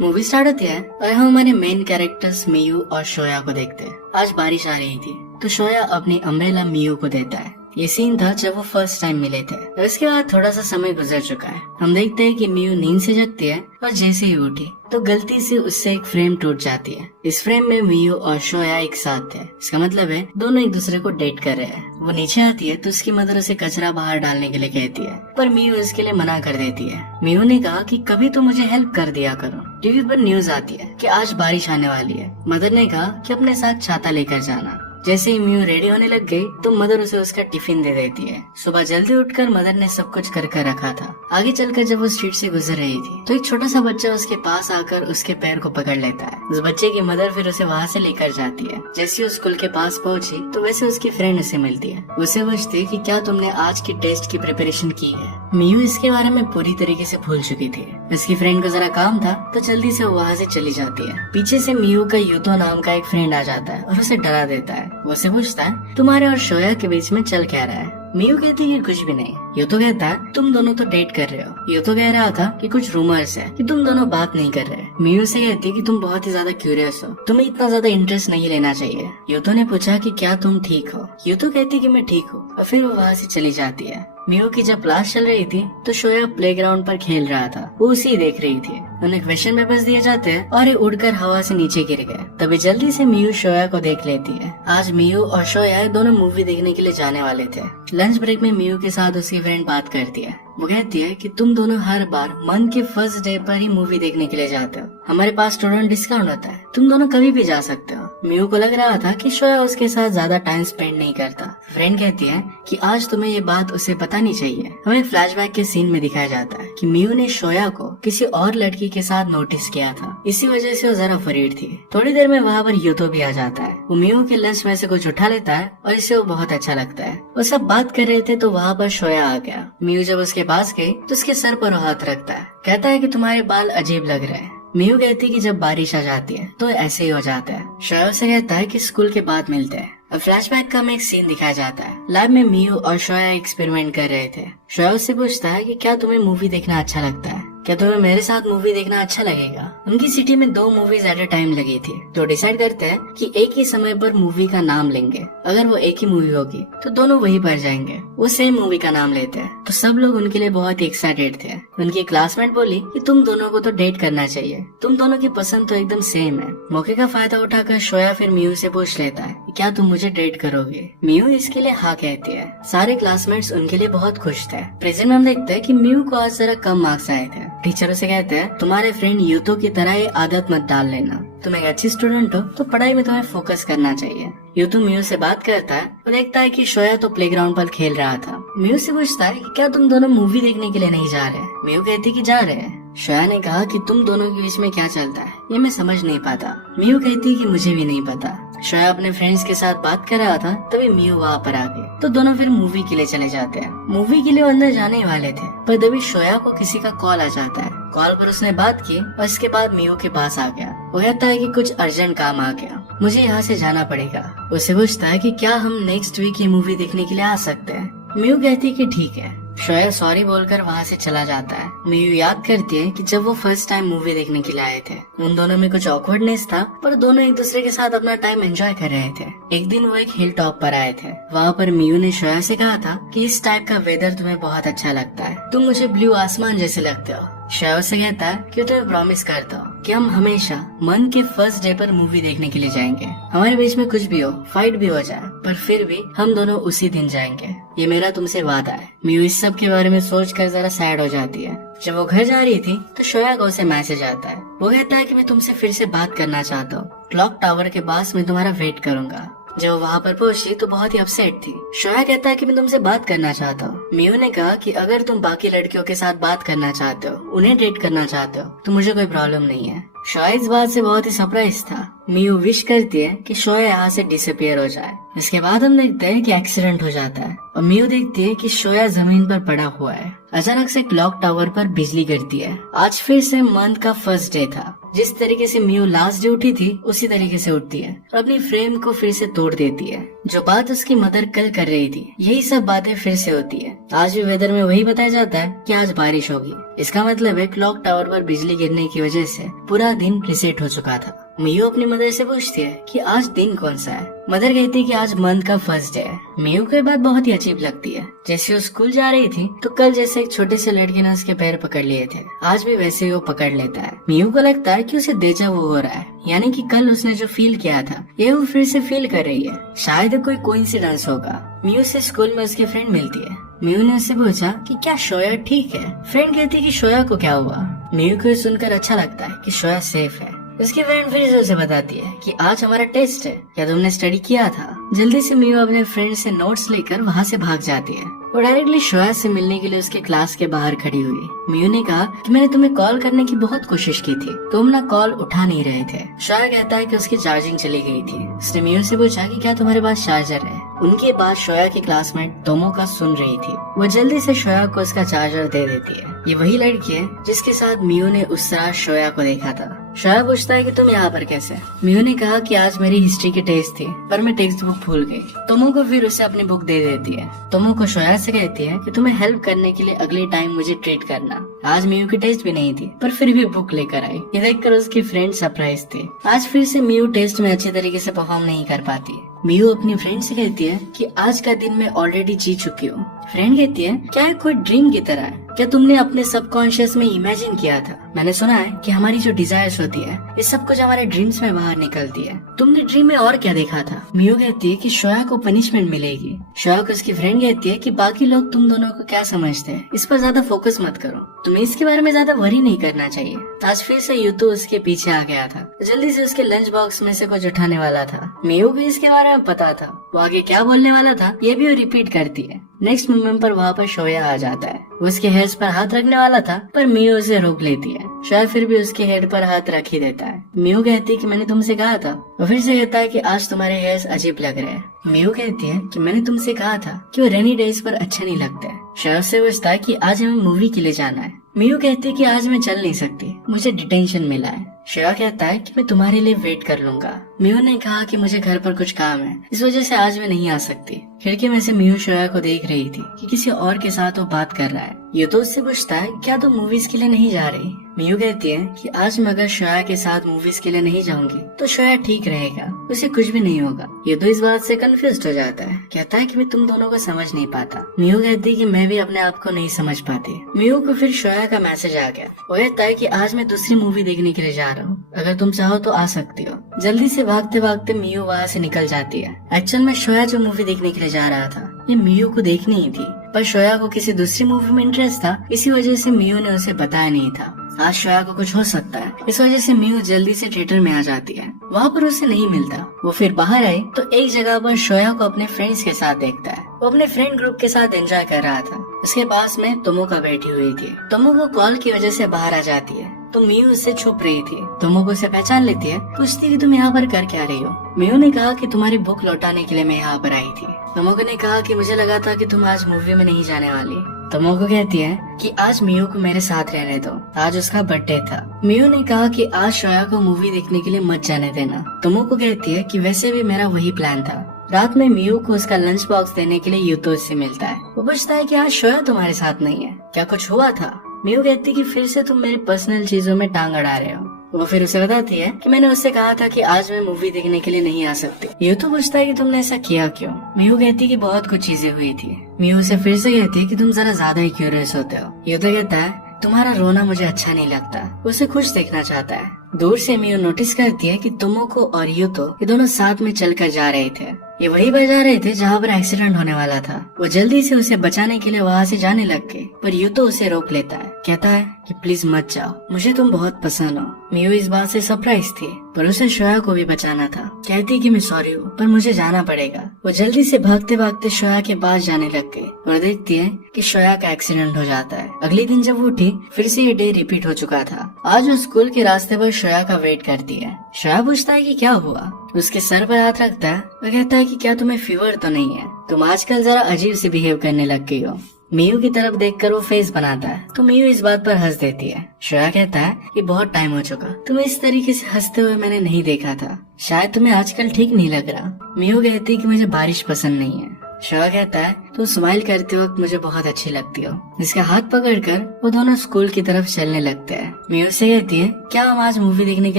Movie start होती है और हम हमारे मेन कैरेक्टर्स मियू और शोया को देखते हैं। आज बारिश आ रही थी तो शोया अपनी अम्ब्रेला मियू को देता है। ये सीन था जब वो फर्स्ट टाइम मिले थे। और इसके बाद थोड़ा सा समय गुजर चुका है। हम देखते हैं कि मियू नींद से जगती है और जैसे ही उठी तो गलती से उससे एक फ्रेम टूट जाती है। इस फ्रेम में मियू और शोया एक साथ थे। इसका मतलब है दोनों एक दूसरे को डेट कर रहे हैं। वो नीचे आती है तो उसकी मदर उसे कचरा बाहर डालने के लिए कहती है, पर मियू इसके लिए मना कर देती है। मियू ने कहा कि कभी तो मुझे हेल्प कर दिया करो। टीवी पर न्यूज आती है कि आज बारिश आने वाली है। मदर ने कहा कि अपने साथ छाता लेकर जाना। जैसे ही मियू रेडी होने लग गई तो मदर उसे उसका टिफिन दे देती है। सुबह जल्दी उठकर मदर ने सब कुछ कर रखा था। आगे चलकर जब वो स्ट्रीट से गुजर रही थी तो एक छोटा सा बच्चा उसके पास आकर उसके पैर को पकड़ लेता है। उस बच्चे की मदर फिर उसे वहाँ से लेकर जाती है। जैसे वो स्कूल के पास पहुँची तो वैसे उसकी फ्रेंड उसे मिलती है। उसे पूछती है कि क्या तुमने आज की टेस्ट की प्रिपरेशन की है। मियू इसके बारे में पूरी तरीके से भूल चुकी थी। उसकी फ्रेंड को जरा काम था तो जल्दी से वो वहाँ से चली जाती है। पीछे से मियू का यूतो नाम का एक फ्रेंड आ जाता है और उसे डरा देता है। वो उसे पूछता है तुम्हारे और शोया के बीच में चल क्या रहा है। मियू कहती है कुछ भी नहीं। यूतो कहता है तुम दोनों तो डेट कर रहे हो। यूतो कह रहा था कि कुछ रूमर्स है कि तुम दोनों बात नहीं कर रहे। मियू से कहती है कि तुम बहुत ही ज्यादा क्यूरियस हो, तुम्हें इतना ज्यादा इंटरेस्ट नहीं लेना चाहिए। यूतो ने पूछा कि क्या तुम ठीक हो। यूतो कहती है कि मैं ठीक हूँ और फिर वो वहाँ से चली जाती है। मियू की जब क्लास चल रही थी तो शोया प्लेग्राउंड पर खेल रहा था। वो उसी देख रही थी। उन्हें क्वेश्चन पेपर्स दिए जाते हैं और ये उड़कर हवा से नीचे गिर गए। तभी जल्दी से मियू शोया को देख लेती है। आज मियू और शोया दोनों मूवी देखने के लिए जाने वाले थे। लंच ब्रेक में मियू के साथ उसकी फ्रेंड बात करती है। वो कहती है कि तुम दोनों हर बार मंथ के फर्स्ट डे पर ही मूवी देखने के लिए जाते हो। हमारे पास स्टूडेंट डिस्काउंट होता है, तुम दोनों कभी भी जा सकते हो। मियू को लग रहा था कि शोया उसके साथ ज्यादा टाइम स्पेंड नहीं करता। फ्रेंड कहती है कि आज तुम्हें ये बात उसे बतानी चाहिए। हमें फ्लैशबैक के सीन में दिखाया जाता है कि मियू ने शोया को किसी और लड़की के साथ नोटिस किया था। इसी वजह से वो जरा फरीड थी। थोड़ी देर में वहाँ पर यूतो भी आ जाता है। वो मियू के लंच में से कुछ उठा लेता है और इसे वो बहुत अच्छा लगता है। वो सब बात कर रहे थे तो वहाँ पर शोया आ गया। मियू जब उसके पास गई तो उसके सर पर हाथ रखता है। कहता है कि तुम्हारे बाल अजीब लग रहे हैं। मियू कहती है कि जब बारिश आ जाती है तो ऐसे ही हो जाता है। शोया उसे कहता है कि स्कूल के बाद मिलते हैं। अब फ्लैशबैक का हमें एक सीन दिखाया जाता है। लैब में मियू और शोया एक्सपेरिमेंट कर रहे थे। शोया उससे पूछता है कि क्या तुम्हें मूवी देखना अच्छा लगता है, क्या तुम्हें मेरे साथ मूवी देखना अच्छा लगेगा। उनकी सिटी में 2 मूवीज एट अ टाइम लगी थी तो डिसाइड करते हैं कि एक ही समय पर मूवी का नाम लेंगे। अगर वो एक ही मूवी होगी तो दोनों वहीं पर जाएंगे। वो सेम मूवी का नाम लेते हैं तो सब लोग उनके लिए बहुत ही एक्साइटेड थे। उनकी क्लासमेट बोली कि तुम दोनों को तो डेट करना चाहिए, तुम दोनों की पसंद तो एकदम सेम है। मौके का फायदा उठाकर शोया फिर मियू से पूछ लेता है क्या तुम मुझे डेट करोगे। मियू इसके लिए हाँ कहती है। सारे क्लासमेट्स उनके लिए बहुत खुश थे। प्रेजेंट में हम देखते हैं कि मियू को आज जरा कम मार्क्स आए थे। टीचर उसे कहते हैं तुम्हारे फ्रेंड यूतो की तरह ये आदत मत डाल लेना, तुम एक अच्छी स्टूडेंट हो तो पढ़ाई में तुम्हें फोकस करना चाहिए। यूतो मियू से बात करता है और देखता है कि शोया तो प्लेग्राउंड पर खेल रहा था। मियू से पूछता है कि क्या तुम दोनों मूवी देखने के लिए नहीं जा रहे। मियू कहती कि जा रहे हैं। शोया ने कहा कि तुम दोनों के बीच में क्या चलता है ये मैं समझ नहीं पाता। मियू कहती कि मुझे भी नहीं पता। शोया अपने फ्रेंड्स के साथ बात कर रहा था तभी मियू वहाँ पर आ गई तो दोनों फिर मूवी के लिए चले जाते हैं। मूवी के लिए वो अंदर जाने वाले थे पर तभी शोया को किसी का कॉल आ जाता है। कॉल पर उसने बात की और इसके बाद मियू के पास आ गया। वो कहता है कि कुछ अर्जेंट काम आ गया, मुझे यहाँ से जाना पड़ेगा। उसे पूछता है कि क्या हम नेक्स्ट वीक ये मूवी देखने के लिए आ सकते हैं। मियू कहती है कि ठीक है। शोया सॉरी बोलकर वहाँ से चला जाता है। मियू याद करती है कि जब वो फर्स्ट टाइम मूवी देखने के लिए आए थे उन दोनों में कुछ ऑकवर्डनेस था पर दोनों एक दूसरे के साथ अपना टाइम एंजॉय कर रहे थे। एक दिन वो एक हिल टॉप पर आए थे। वहाँ पर मियू ने शोया से कहा था कि इस टाइप का वेदर तुम्हें बहुत अच्छा लगता है, तुम मुझे ब्लू आसमान जैसे लगते हो। शोया से कहता है कि तुम्हें प्रॉमिस करता हूँ कि हम हमेशा मंथ के फर्स्ट डे पर मूवी देखने के लिए जाएंगे। हमारे बीच में कुछ भी हो, फाइट भी हो जाए, पर फिर भी हम दोनों उसी दिन जाएंगे। ये मेरा तुमसे वादा है। मियू इस सब के बारे में सोचकर जरा सैड हो जाती है। जब वो घर जा रही थी तो शोया को उसे मैसेज आता है। वो कहता है कि मैं तुमसे फिर से बात करना चाहता हूँ, क्लॉक टावर के पास मैं तुम्हारा वेट करूंगा। जब वो वहाँ पर पहुंची तो बहुत ही अपसेट थी। शोया कहता है कि मैं तुमसे बात करना चाहता हूँ। मियू ने कहा कि अगर तुम बाकी लड़कियों के साथ बात करना चाहते हो, उन्हें डेट करना चाहते हो तो मुझे कोई प्रॉब्लम नहीं है। शोया इस बात से बहुत ही सरप्राइज था। मियू विश करती है कि शोया यहाँ से डिसअपियर हो जाए। इसके बाद हम देखते हैं कि एक्सीडेंट हो जाता है और मियू देखती है कि शोया जमीन पर पड़ा हुआ है। अचानक से क्लॉक टावर पर बिजली गिरती है। आज फिर से मंथ का फर्स्ट डे था। जिस तरीके से मियू लास्ट डे उठी थी उसी तरीके से उठती है और अपनी फ्रेम को फिर से तोड़ देती है। जो बात उसकी मदर कल कर रही थी यही सब बातें फिर से होती है। आज भी वेदर में वही बताया जाता है कि आज बारिश होगी। इसका मतलब है क्लॉक टावर पर बिजली गिरने की वजह से पूरा दिन रिसेट हो चुका था। मियू अपनी मदर से पूछती है कि आज दिन कौन सा है। मदर कहती है कि आज मंथ का फर्स्ट डे है। मियू को ये बात बहुत ही अजीब लगती है। जैसे वो स्कूल जा रही थी तो कल जैसे एक छोटे से लड़के ने उसके पैर पकड़ लिए थे, आज भी वैसे ही वो पकड़ लेता है। मियू को लगता है कि उसे डेजा वू हो रहा है, यानी कि कल उसने जो फील किया था ये वो फिर से फील कर रही है। शायद कोई कोइंसिडेंस होगा। मियू से स्कूल में उसकी फ्रेंड मिलती है। मियू ने उससे पूछा कि क्या शोया ठीक है। फ्रेंड कहती है कि शोया को क्या हुआ। मियू को सुनकर अच्छा लगता है कि शोया सेफ है। उसकी फ्रेंड फिर से उसे बताती है कि आज हमारा टेस्ट है, क्या तुमने स्टडी किया था। जल्दी से मियू अपने फ्रेंड से नोट्स लेकर वहाँ से भाग जाती है। वो डायरेक्टली शोया से मिलने के लिए उसके क्लास के बाहर खड़ी हुई। मियू ने कहा कि मैंने तुम्हें कॉल करने की बहुत कोशिश की थी, तुम ना कॉल उठा नहीं रहे थे। शोया कहता है कि उसकी चार्जिंग चली गई थी। उसने मियू से पूछा कि क्या तुम्हारे पास चार्जर है। उनकी बात शोया की क्लासमेट तोमोका सुन रही थी। वो जल्दी से शोया को उसका चार्जर दे देती है। ये वही लड़की है जिसके साथ मियू ने उस रात शोया को देखा था। शोया पूछता है कि तुम यहाँ पर कैसे। मियू ने कहा कि आज मेरी हिस्ट्री की टेस्ट थी पर मैं टेक्स्ट बुक भूल गई। तोमोको फिर उसे अपनी बुक दे देती है। तोमोको शोया से कहती है कि तुम्हें हेल्प करने के लिए अगले टाइम मुझे ट्रीट करना। आज मियू की टेस्ट भी नहीं थी पर फिर भी बुक लेकर आई। ये देखकर उसकी फ्रेंड सरप्राइज थी। आज फिर से मियू टेस्ट में अच्छी तरीके से परफॉर्म नहीं कर पाती। मियू अपनी फ्रेंड से कहती है कि आज का दिन मैं ऑलरेडी जी चुकी हूँ। फ्रेंड कहती है क्या है कोई ड्रीम की तरह है, क्या तुमने अपने सबकॉन्शियस में इमेजिन किया था। मैंने सुना है कि हमारी जो डिजायर्स होती है ये सब कुछ हमारे ड्रीम्स में बाहर निकलती है। तुमने ड्रीम में और क्या देखा था। मियू कहती है कि शोया को पनिशमेंट मिलेगी। शोया को उसकी फ्रेंड कहती है कि बाकी लोग तुम दोनों को क्या समझते हैं, इस पर ज्यादा फोकस मत करो, तुम्हें इसके बारे में ज्यादा वरी नहीं करना चाहिए। आज फिर से यूतो उसके पीछे आ गया था। जल्दी से उसके लंच बॉक्स में से कुछ उठाने वाला था। मियू को इसके बारे में पता था, वो आगे क्या बोलने वाला था ये भी वो रिपीट करती है। नेक्स्ट मोमेंट पर वहाँ पर शोया आ जाता है। वो उसके हेड्स पर हाथ रखने वाला था पर मियू उसे रोक लेती है। शोया फिर भी उसके हेड पर हाथ रख ही देता है। मियू कहती है कि मैंने तुमसे कहा था। वो फिर से कहता है कि आज तुम्हारे हेयर्स अजीब लग रहे हैं। मियू कहती है कि मैंने तुमसे कहा था कि वो रेनी डेज पर अच्छे नहीं लगते। शोया से पूछता है कि आज हमें मूवी के लिए जाना है। मियू कहती है कि आज मैं चल नहीं सकती, मुझे डिटेंशन मिला है। शोया कहता है कि मैं तुम्हारे लिए वेट कर लूंगा। मियू ने कहा कि मुझे घर पर कुछ काम है, इस वजह से आज मैं नहीं आ सकती। खिड़की में से मियू शोया को देख रही थी कि किसी और के साथ वो बात कर रहा है। ये तो उससे पूछता है क्या तुम मूवीज के लिए नहीं जा रही। मियू कहती है कि आज मैं अगर शोया के साथ मूवीज के लिए नहीं जाऊंगी तो शोया ठीक रहेगा, उसे कुछ भी नहीं होगा। ये तो इस बात से कंफ्यूज हो जाता है, कहता है कि मैं तुम दोनों को समझ नहीं पाता। मियू कहती है कि मैं भी अपने आप को नहीं समझ पाती। मियू को फिर शोया का मैसेज आ गया। वो कहता है कि आज मैं दूसरी मूवी देखने के लिए जा रहा हूँ, अगर तुम चाहो तो आ सकती हो। जल्दी से भागते भागते मियू वहाँ से निकल जाती है। एक्चुअल में शोया जो मूवी देखने के लिए जा रहा था ये मियू को देखनी ही थी, पर शोया को किसी दूसरी मूवी में इंटरेस्ट था, इसी वजह से मियू ने उसे बताया नहीं था। आज शोया को कुछ हो सकता है, इस वजह से मियू जल्दी से थिएटर में आ जाती है। वहाँ पर उसे नहीं मिलता। वो फिर बाहर आई तो एक जगह पर शोया को अपने फ्रेंड्स के साथ देखता है। वो अपने फ्रेंड ग्रुप के साथ एंजॉय कर रहा था। उसके पास में तोमोका बैठी हुई थी। तोमोको कॉल की वजह से बाहर आ जाती है तो मियू उससे छुप रही थी। तोमोको उसे पहचान लेती है, पूछती कि तुम यहाँ पर कर क्या रही हो। मियू ने कहा कि तुम्हारी बुक लौटाने के लिए मैं यहाँ पर आई थी। तोमोको ने कहा कि मुझे लगा था कि तुम आज मूवी में नहीं जाने वाली। तोमोको कहती है कि आज मियू को मेरे साथ रहने दो, आज उसका बर्थडे था। मियू ने कहा कि आज शोया को मूवी देखने के लिए मत जाने देना। तोमोको कहती है कि वैसे भी मेरा वही प्लान था। रात में मियू को उसका लंच बॉक्स देने के लिए यूतो से मिलता है। वो पूछता है कि आज शोया तुम्हारे साथ नहीं है, क्या कुछ हुआ था। मियू कहती है कि फिर से तुम मेरी पर्सनल चीजों में टांग अड़ा रहे हो। वो फिर उसे बताती है कि मैंने उससे कहा था कि आज मैं मूवी देखने के लिए नहीं आ सकती। ये तो पूछता है कि तुमने ऐसा किया क्यों। मियू कहती है कि बहुत कुछ चीजें हुई थी। मियू उसे फिर से कहती है कि तुम जरा ज्यादा ही क्यूरियस होते हो। ये तो कहता है तुम्हारा रोना मुझे अच्छा नहीं लगता, उसे खुश देखना चाहता है। दूर से मियू नोटिस करती है कि तोमोको और यूतो ये दोनों साथ में चलकर जा रहे थे। ये वही पर जा रहे थे जहाँ पर एक्सीडेंट होने वाला था। वो जल्दी से उसे बचाने के लिए वहाँ से जाने लग गए, पर यूतो उसे रोक लेता है। कहता है कि प्लीज मत जाओ, मुझे तुम बहुत पसंद हो। मियू इस बात से सरप्राइज थी, पर उसे शोया को भी बचाना था। कहती कि मैं सॉरी हूँ पर मुझे जाना पड़ेगा। वो जल्दी से भागते भागते शोया के पास जाने लग गए और देखती है कि शोया का एक्सीडेंट हो जाता है। अगले दिन जब वो उठी फिर से ये डे रिपीट हो चुका था। आज वो स्कूल के रास्ते पर शोया का वेट करती है। शोया पूछता है कि क्या हुआ। उसके सर पर हाथ रखता है। वो कहता है कि क्या तुम्हें फीवर तो नहीं है, तुम आजकल जरा अजीब से बिहेव करने लग गई हो। मियू की तरफ देखकर वो फेस बनाता है तो मियू इस बात पर हंस देती है। श्रेया कहता है कि बहुत टाइम हो चुका, तुम्हें इस तरीके से हंसते हुए मैंने नहीं देखा था, शायद तुम्हें आजकल ठीक नहीं लग रहा। मियू कहती है कि मुझे बारिश पसंद नहीं है। श्रेया कहता है तुम स्माइल करते वक्त मुझे बहुत अच्छी लगती हो। जिसका हाथ पकड़कर वो दोनों स्कूल की तरफ चलने लगते हैं। मियू से कहती है क्या हम आज मूवी देखने के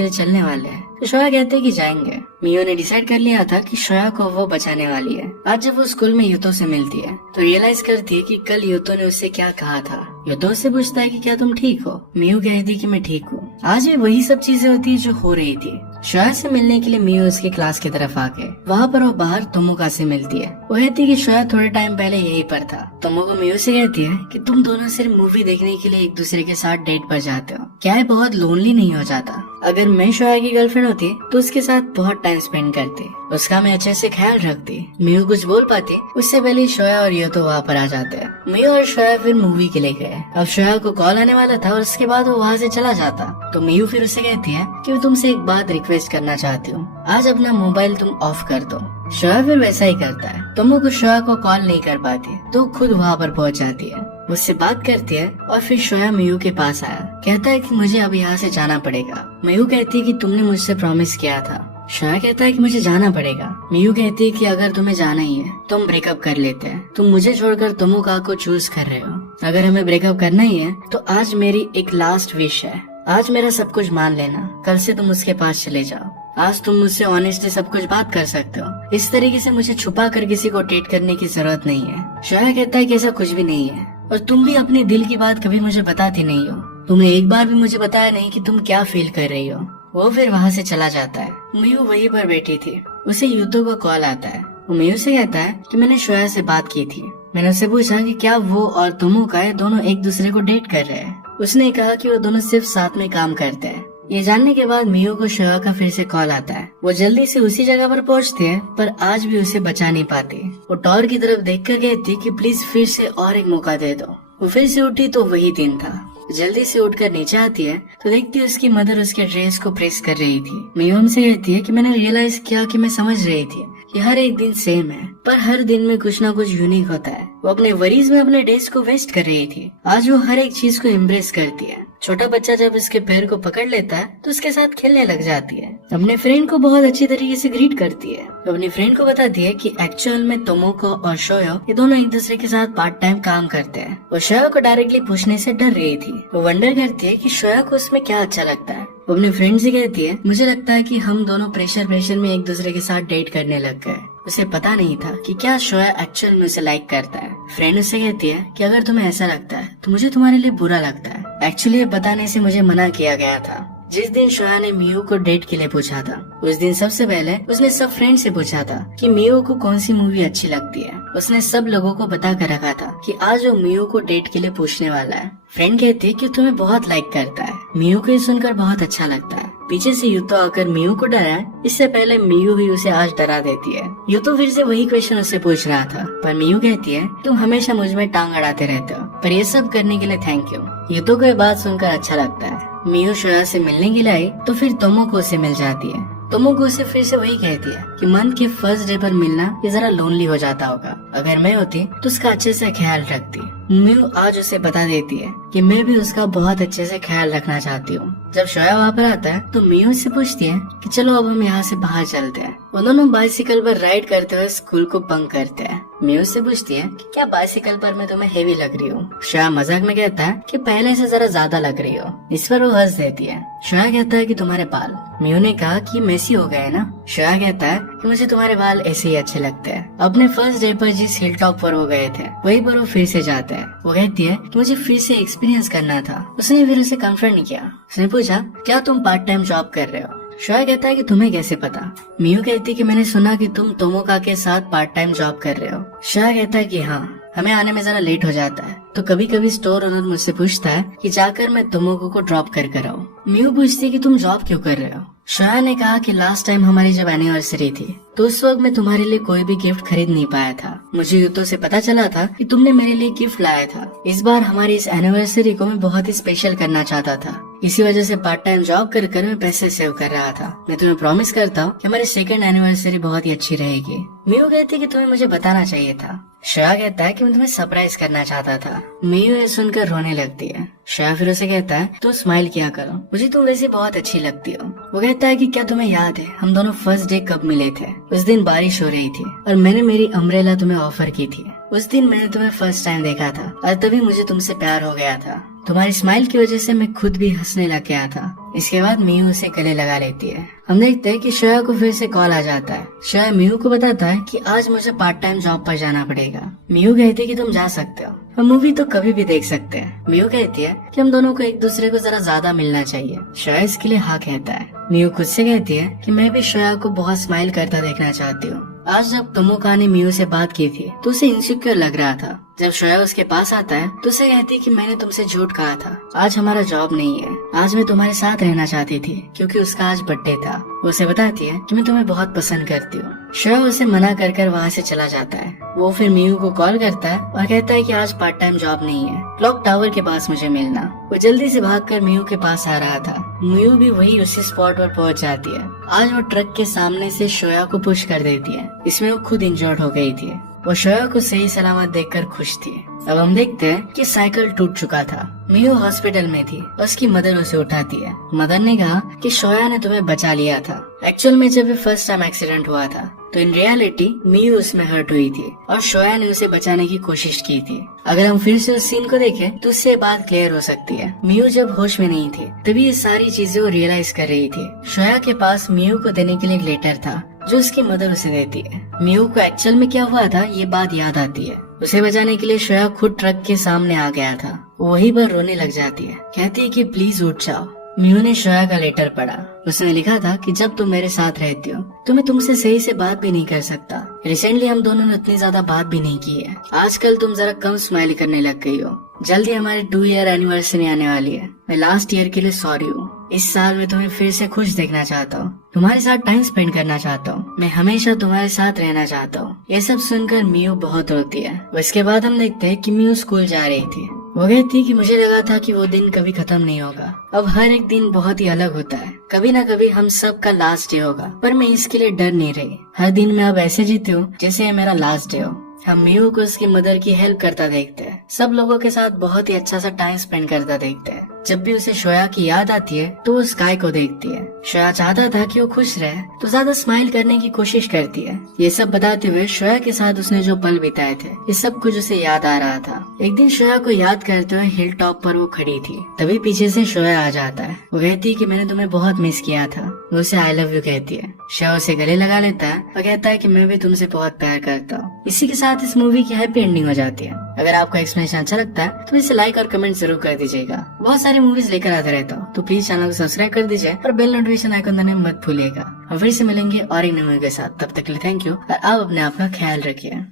लिए चलने वाले हैं? तो श्रेया कहते हैं कि जाएंगे। मियू ने डिसाइड कर लिया था कि श्रेया को वो बचाने वाली है। आज जब वो स्कूल में यूतो से मिलती है तो रियलाइज करती है कि कल यूतो ने उससे क्या कहा था। यूतो से पूछता है कि क्या तुम ठीक हो? मियू कहती है कि मैं ठीक हूँ। आज भी वही सब चीजें होती है जो हो रही थी। श्रेया से मिलने के लिए मियू उसकी क्लास की तरफ आके वहाँ पर वो बाहर तोमोका से मिलती है। वो कहती है कि श्रेया थोड़े टाइम पहले यहीं पर था। तोमोका मियू से कहती है कि तुम दोनों सिर्फ मूवी देखने के लिए एक दूसरे के साथ डेट पर जाते हो, क्या है बहुत लोनली नहीं हो जाता? अगर मैं श्रेया की गर्लफ्रेंड होती तो उसके साथ बहुत टाइम स्पेंड करती, उसका मैं अच्छे से ख्याल रखती। मियू कुछ बोल पाती उससे पहले श्रेया और यूतो वहाँ पर आ जाते हैं। मियू और श्रेया फिर मूवी के लिए गए। अब श्रेया को कॉल आने वाला था और उसके बाद वो वहाँ से चला जाता तो मियू फिर उससे कहती है कि मैं तुमसे एक बात रिक्वेस्ट करना चाहती हूँ, आज अपना मोबाइल तुम ऑफ कर दो। श्रेया फिर वैसा ही करता है। तोमोको श्रेया को कॉल नहीं कर पाती तो खुद वहाँ पर पहुँच जाती है, उससे बात करती है और फिर श्रेया मियू के पास आया, कहता है कि मुझे अब यहाँ से जाना पड़ेगा। मियू कहती है कि तुमने मुझसे प्रॉमिस किया था। श्रेया कहता है कि मुझे जाना पड़ेगा। मियू कहती है कि अगर तुम्हें जाना ही है तो हम ब्रेकअप कर लेते हैं, तुम मुझे छोड़कर तोमोका को चूज कर रहे हो। अगर हमें ब्रेकअप करना ही है तो आज मेरी एक लास्ट विश है, आज मेरा सब कुछ मान लेना, कल से तुम उसके पास चले जाओ। आज तुम मुझसे ऑनेस्टली सब कुछ बात कर सकते हो, इस तरीके से मुझे छुपा कर किसी को डेट करने की जरूरत नहीं है। श्रेया कहता है कि ऐसा कुछ भी नहीं है और तुम भी अपने दिल की बात कभी मुझे बताती नहीं हो, तुमने एक बार भी मुझे बताया नहीं कि तुम क्या फील कर रही हो। वो फिर वहाँ से चला जाता है। मियू वहीं पर बैठी थी, उसे यूतो का कॉल आता है। वो मियू से कहता है कि मैंने श्रेया से बात की थी, मैंने उससे पूछा कि क्या वो और तोमोका दोनों एक दूसरे को डेट कर रहे हैं। उसने कहा कि वो दोनों सिर्फ साथ में काम करते हैं। ये जानने के बाद मियू को श्रेया का फिर से कॉल आता है। वो जल्दी से उसी जगह पर पहुंचती है पर आज भी उसे बचा नहीं पाती। वो टॉर की तरफ देखकर कहती कि प्लीज फिर से और एक मौका दे दो। वो फिर से उठी तो वही दिन था। जल्दी से उठकर नीचे आती है तो देखती है उसकी मदर उसके ड्रेस को प्रेस कर रही थी। मियू हमसे कहती है कि मैंने रियलाइज किया कि मैं समझ रही थी कि हर एक दिन सेम है पर हर दिन में कुछ ना कुछ यूनिक होता है। वो अपने वरीज में अपने डेज को वेस्ट कर रही थी, आज वो हर एक चीज को एम्ब्रेस करती है। छोटा बच्चा जब उसके पैर को पकड़ लेता है तो उसके साथ खेलने लग जाती है। अपने फ्रेंड को बहुत अच्छी तरीके से ग्रीट करती है। अपनी फ्रेंड को बताती है कि एक्चुअल में तोमोको और शोयो ये दोनों एक दूसरे के साथ पार्ट टाइम काम करते हैं। वो शोयो को डायरेक्टली पूछने से डर रही थी। वो वंडर करती है कि शोयो को उसमें क्या अच्छा लगता है। वो अपने फ्रेंड से कहती है मुझे लगता है कि हम दोनों प्रेशर में एक दूसरे के साथ डेट करने लग गए। उसे पता नहीं था कि क्या शोया एक्चुअल में उसे लाइक करता है। फ्रेंड उससे कहती है कि अगर तुम्हें ऐसा लगता है तो मुझे तुम्हारे लिए बुरा लगता है। एक्चुअली ये बताने से मुझे मना किया गया था। जिस दिन शोया ने मियू को डेट के लिए पूछा था उस दिन सबसे पहले उसने सब फ्रेंड से पूछा था कि मियू को कौन सी मूवी अच्छी लगती है। उसने सब लोगों को बता कर रखा था कि आज वो मियू को डेट के लिए पूछने वाला है। फ्रेंड कहती है कि तुम्हें बहुत लाइक करता है। मियू को ये सुनकर बहुत अच्छा लगता है। पीछे से यूतो आकर मियू को डराए, इससे पहले मियू ही उसे आज डरा देती है। यूतो फिर से वही क्वेश्चन उससे पूछ रहा था पर मियू कहती है तुम हमेशा मुझ में टांग अड़ाते रहते हो, पर ये सब करने के लिए थैंक यू। यूतो को ये बात सुनकर अच्छा लगता है। मियू शोया से मिलने के लिए आई तो फिर तोमोको से मिल जाती है। तोमोको उसे फिर से वही कहती है कि मंथ के फर्स्ट डे पर मिलना ये जरा लोनली हो जाता होगा, अगर मैं होती तो उसका अच्छे से ख्याल रखती। मियू आज उसे बता देती है कि मैं भी उसका बहुत अच्छे से ख्याल रखना चाहती हूँ। जब शोया वहाँ पर आता है तो मियू से पूछती है कि चलो अब हम यहाँ से बाहर चलते हैं। वो दोनों बाइसिकल पर राइड करते हुए स्कूल को बंक करते हैं। मियू से पूछती है कि क्या बाइसिकल पर मैं तुम्हें हेवी लग रही हूँ। शोया मजाक में कहता है कि पहले से जरा ज्यादा लग रही हो। इस पर वो हंस देती है। शोया कहता है कि तुम्हारे बाल। मियू ने कहा कि मेसी हो गए ना। शोया कहता है कि मुझे तुम्हारे बाल ऐसे ही अच्छे लगते हैं। अपने फर्स्ट डे पर जिस हिल टॉप पर वो गए थे वहीं पर वो फिर से जाते हैं। वो कहती है कि मुझे फिर से एक्सपीरियंस करना था। उसने फिर उसे कंफर्ट नहीं किया। उसने पूछा क्या तुम पार्ट टाइम जॉब कर रहे हो। शोया कहता है कि तुम्हें कैसे पता। मियू कहती है कि मैंने सुना कि तुम तोमोका के साथ पार्ट टाइम जॉब कर रहे हो। शोया कहता है कि हाँ, हमें आने में जरा लेट हो जाता है तो कभी कभी स्टोर ओनर मुझसे पूछता है कि जाकर मैं तोमोको को ड्रॉप कर आऊँ। मियू पूछती है कि तुम जॉब क्यों कर रहे हो। शोया ने कहा कि लास्ट टाइम हमारी जब एनिवर्सरी थी तो उस वक्त मैं तुम्हारे लिए कोई भी गिफ्ट खरीद नहीं पाया था। मुझे यूतो से पता चला था कि तुमने मेरे लिए गिफ्ट लाया था। इस बार हमारी इस एनिवर्सरी को मैं बहुत ही स्पेशल करना चाहता था। इसी वजह से पार्ट टाइम जॉब कर कर मैं पैसे सेव कर रहा था। मैं तुम्हें प्रॉमिस करता हूँ कि हमारी सेकंड एनिवर्सरी बहुत ही अच्छी रहेगी। मियू कहती कि तुम्हें मुझे बताना चाहिए था। श्रेया कहता है कि मैं तुम्हें सरप्राइज करना चाहता था। मियू ये सुनकर रोने लगती है। श्रेया फिर उसे कहता है तो स्माइल किया करो, मुझे तुम वैसे बहुत अच्छी लगती हो। वो कहता है कि क्या तुम्हें याद है हम दोनों फर्स्ट डे कब मिले थे? उस दिन बारिश हो रही थी और मैंने मेरी अम्ब्रेला तुम्हें ऑफर की थी। उस दिन मैंने तुम्हें फर्स्ट टाइम देखा था और तभी मुझे तुमसे प्यार हो गया था। तुम्हारी स्माइल की वजह से मैं खुद भी हंसने लग गया था। इसके बाद मियू उसे गले लगा लेती है। हम देखते हैं कि श्रेया को फिर से कॉल आ जाता है। श्रेया मियू को बताता है कि आज मुझे पार्ट टाइम जॉब पर जाना पड़ेगा। मियू कहती है कि तुम जा सकते हो, हम मूवी तो कभी भी देख सकते हैं। मियू कहती है कि हम दोनों को एक दूसरे को जरा ज्यादा मिलना चाहिए। श्रेया इसके लिए हाँ कहता है। मियू खुद से कहती है कि मैं भी श्रेया को बहुत स्माइल करता देखना चाहती हूँ। आज जब तोमोका ने मियू से बात की थी तो उसे इनसिक्योर लग रहा था। जब श्रेया उसके पास आता है तो उसे कहती है कि मैंने तुमसे झूठ कहा था, आज हमारा जॉब नहीं है, आज मैं तुम्हारे साथ रहना चाहती थी क्योंकि उसका आज बर्थडे था। वो उसे बताती है कि मैं तुम्हें बहुत पसंद करती हूँ। श्रेया उसे मना कर कर वहाँ से चला जाता है। वो फिर मियू को कॉल करता है और कहता है कि आज पार्ट टाइम जॉब नहीं है, क्लॉक टावर के पास मुझे मिलना। वो जल्दी से भागकर मियू के पास आ रहा था। मियू भी वही उसी स्पॉट पर पहुँच जाती है। आज वो ट्रक के सामने से श्रेया को पुश कर देती है। इसमें वो खुद इंजर्ड हो गई थी। वो श्रेया को सही सलामत देखकर खुश थी। अब हम देखते हैं कि साइकिल टूट चुका था। मियू हॉस्पिटल में थी। उसकी मदर उसे उठाती है। मदर ने कहा कि श्रेया ने तुम्हें बचा लिया था। एक्चुअल में जब फर्स्ट टाइम एक्सीडेंट हुआ था तो इन रियलिटी मियू उसमें हर्ट हुई थी और श्रेया ने उसे बचाने की कोशिश की थी। अगर हम फिर से उस सीन को देखें तो उससे बात क्लियर हो सकती है। मियू जब होश में नहीं थी तभी ये सारी चीजें वो रियलाइज कर रही थी। श्रेया के पास मियू को देने के लिए एक लेटर था जो उसकी मदर उसे देती है। मियू को एक्चुअल में क्या हुआ था ये बात याद आती है। उसे बचाने के लिए श्रेया खुद ट्रक के सामने आ गया था। वहीं पर रोने लग जाती है। कहती है कि प्लीज उठ जाओ। मियू ने श्रेया का लेटर पढ़ा। उसने लिखा था कि जब तुम मेरे साथ रहती हो तो मैं तुमसे सही से बात भी नहीं कर सकता। रिसेंटली हम दोनों ने उतनी ज्यादा बात भी नहीं की है। आजकल तुम जरा कम स्माइल करने लग गई हो। जल्दी हमारी 2 ईयर एनिवर्सरी आने वाली है। मैं लास्ट ईयर के लिए सॉरी हूँ। इस साल मैं तुम्हें फिर से खुश देखना चाहता हूँ, तुम्हारे साथ टाइम स्पेंड करना चाहता हूँ, मैं हमेशा तुम्हारे साथ रहना चाहता हूँ। ये सब सुनकर मियू बहुत रोती है। उसके बाद हम देखते हैं कि मियू स्कूल जा रही थी। वो कहती कि मुझे लगा था कि वो दिन कभी खत्म नहीं होगा। अब हर एक दिन बहुत ही अलग होता है। कभी ना कभी हम सब का लास्ट डे होगा, पर मैं इसके लिए डर नहीं रही। हर दिन मैं अब ऐसे जीती हूँ जैसे ये मेरा लास्ट डे हो। हम मियू को उसकी मदर की हेल्प करता देखते हैं। सब लोगों के साथ बहुत ही अच्छा सा टाइम स्पेंड करता देखते हैं। जब भी उसे श्रेया की याद आती है तो वो स्काई को देखती है। श्रेया चाहता था कि वो खुश रहे तो ज्यादा स्माइल करने की कोशिश करती है। ये सब बताते हुए श्रेया के साथ उसने जो पल बिताए थे ये सब कुछ उसे याद आ रहा था। एक दिन श्रेया को याद करते हुए हिल टॉप पर वो खड़ी थी। तभी पीछे से श्रेया आ जाता है। वो कहती है कि मैंने तुम्हें बहुत मिस किया था। वो उसे आई लव यू कहती है। श्रेया उसे गले लगा लेता है और कहता है कि मैं भी तुमसे बहुत प्यार करता हूँ। इसी के साथ इस मूवी की हैप्पी एंडिंग हो जाती है। अगर आपको एक्सप्लेनेशन अच्छा लगता है तो इसे लाइक और कमेंट जरूर कर दीजिएगा। बहुत सारी मूवीज लेकर आते रहता हूँ तो प्लीज चैनल को सब्सक्राइब कर दीजिए और बेल नोटिफिकेशन आइकन दबाना मत भूलिएगा। और फिर से मिलेंगे और एक नई मूवी के साथ। तब तक के लिए थैंक यू और आप अपने आप का ख्याल रखिए।